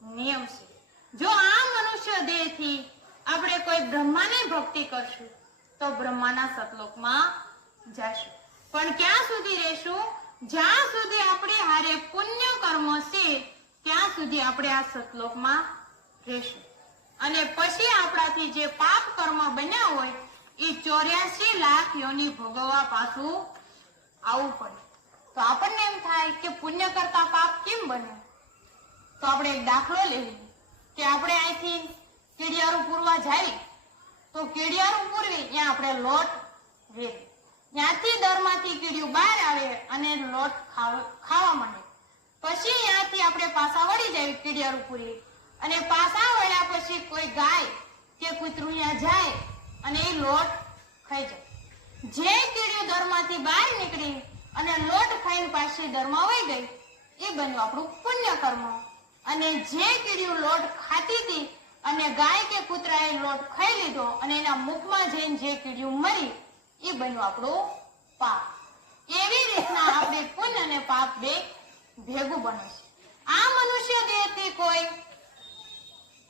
નિયમ છે. જો આ મનુષ્ય દેહથી આપણે કોઈ બ્રહ્માની ભક્તિ કરશું તો બ્રહ્માના સતલોકમાં જશું. પણ ક્યાં સુધી રહેશું? જ્યાં સુધી આપણે હારે પુણ્ય કર્મ છે ત્યાં સુધી આપણે આ સતલોકમાં રહેશું. અને પછી આપણાથી જે પાપ કર્મ બન્યા હોય એ 84 લાખ યોની ભોગવવા પાછું આવવું પડે. તો આપણને એમ થાય કે પુણ્ય કરતા પાપ કેમ બને? તો આપણે એક દાખલો લઈએ કે આપણે અહીંથી કેડિયારું પૂરવા જાય તો કેડિયારું પૂરવી ત્યાં આપણે લોટ વેરી, ત્યાંથી દરમાંથી કીડિયું બહાર આવે અને લોટ ખાવા માંડે. પછી ત્યાંથી આપણે પાછા વળી જાય કીડિયારું પૂરી અને પાછા વળ્યા પછી કોઈ ગાય કે કૂતરું ત્યાં જાય અને એ લોટ ખાઈ જાય. જે કીડિયું દરમાંથી બહાર નીકળી અને લોટ ખાઈને પાછી દરમાં વહી ગઈ એ બન્યું આપણું પુણ્ય કર્મ. અને જે કીડિયું લોટ ખાતી હતી અને ગાય કે કૂતરાએ લોટ ખાઈ લીધો અને એના મુખમાં જઈને જે કીડિયું મરી એ બન્યું આપણું પાપ. એવી રીતના આપણે પુણ્ય અને પાપ બે ભેગું બને છે. આ મનુષ્ય દેહથી કોઈ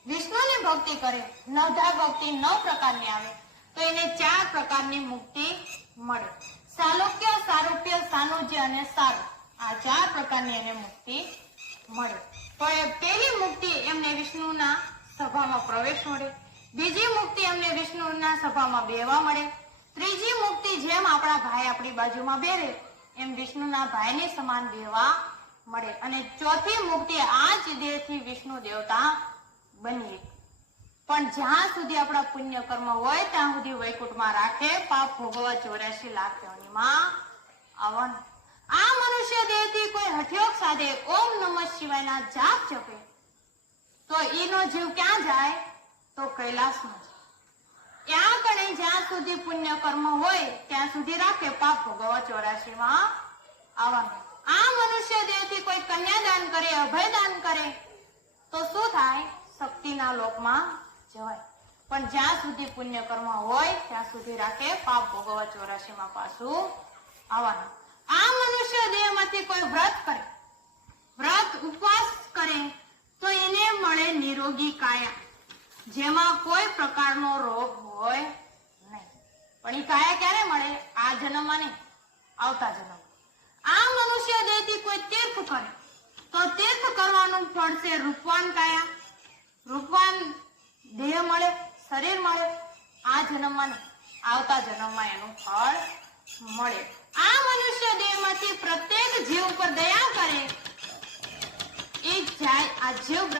વિષ્ણુની ભક્તિ કરે, નવધા ભક્તિ 9 પ્રકારની આવે તો એને 4 પ્રકારની મુક્તિ મળે. સાલોક્ય, સારૂપ્ય, સાનુજ્ય અને સારું, આ 4 પ્રકારની એને મુક્તિ મળે. પહેલી મુક્તિ એમને વિષ્ણુના સભામાં પ્રવેશ મળે. બીજી મુક્તિ એમને વિષ્ણુના સભામાં બેહવા મળે. ત્રીજી મુક્તિ જેમ આપણા ભાઈ આપણી બાજુમાં બેરે એમ વિષ્ણુના ભાઈની સમાન બેહવા મળે. અને ચોથી મુક્તિ આ જ દેહથી વિષ્ણુ દેવતા બનીએ. પણ જ્યાં સુધી આપણા પુણ્ય કર્મ હોય ત્યાં સુધી વૈકુંઠમાં રાખે, પાપ ભોગવવા 84 લાખ યોનીમાં આવવાનું. આ મનુષ્ય દેહથી કોઈ હઠયોગ સાધે, ઓમ નમઃ શિવાયના જાપ જપે તો એનો જીવ ક્યાં જાય? તો કૈલાસમાં જાય. ત્યાં કણે જ્યાં સુધી પુણ્ય કર્મ હોય ત્યાં સુધી રાખે, પાપ ભોગવવા 84માં આવવાનું. આ મનુષ્ય દેહથી કોઈ કન્યાદાન કરે, અભયદાન કરે તો શું થાય? શક્તિના લોકમાં જવાય. પણ જ્યાં સુધી પુણ્ય કર્મ હોય ત્યાં સુધી રાખે, પાપ ભોગવવા 84માં પાછું આવવાનું. આ મનુષ્ય દેહમાંથી કોઈ વ્રત કરે, વ્રત ઉપવાસ કરે તો એને મળે નિરોગી કાયા, જેમાં કોઈ પ્રકારનો રોગ હોય નહીં. પણ એ કાયા ક્યારે મળે? આ જન્મમાં નહીં, આવતા જન્મ. આ મનુષ્ય દેહથી કોઈ તીર્થ કરે તો તીર્થ કરવાનું ફળ છે રૂપવાન કાયા, રૂપવાન દેહ મળે, શરીર મળે. આ જન્મમાં નહીં, આવતા જન્મમાં એનું ફળ મળે. આ મનુષ્ય દેહમાંથી પ્રત્યેક જીવ ઉપર દયા કરે એ જાય આ જીવ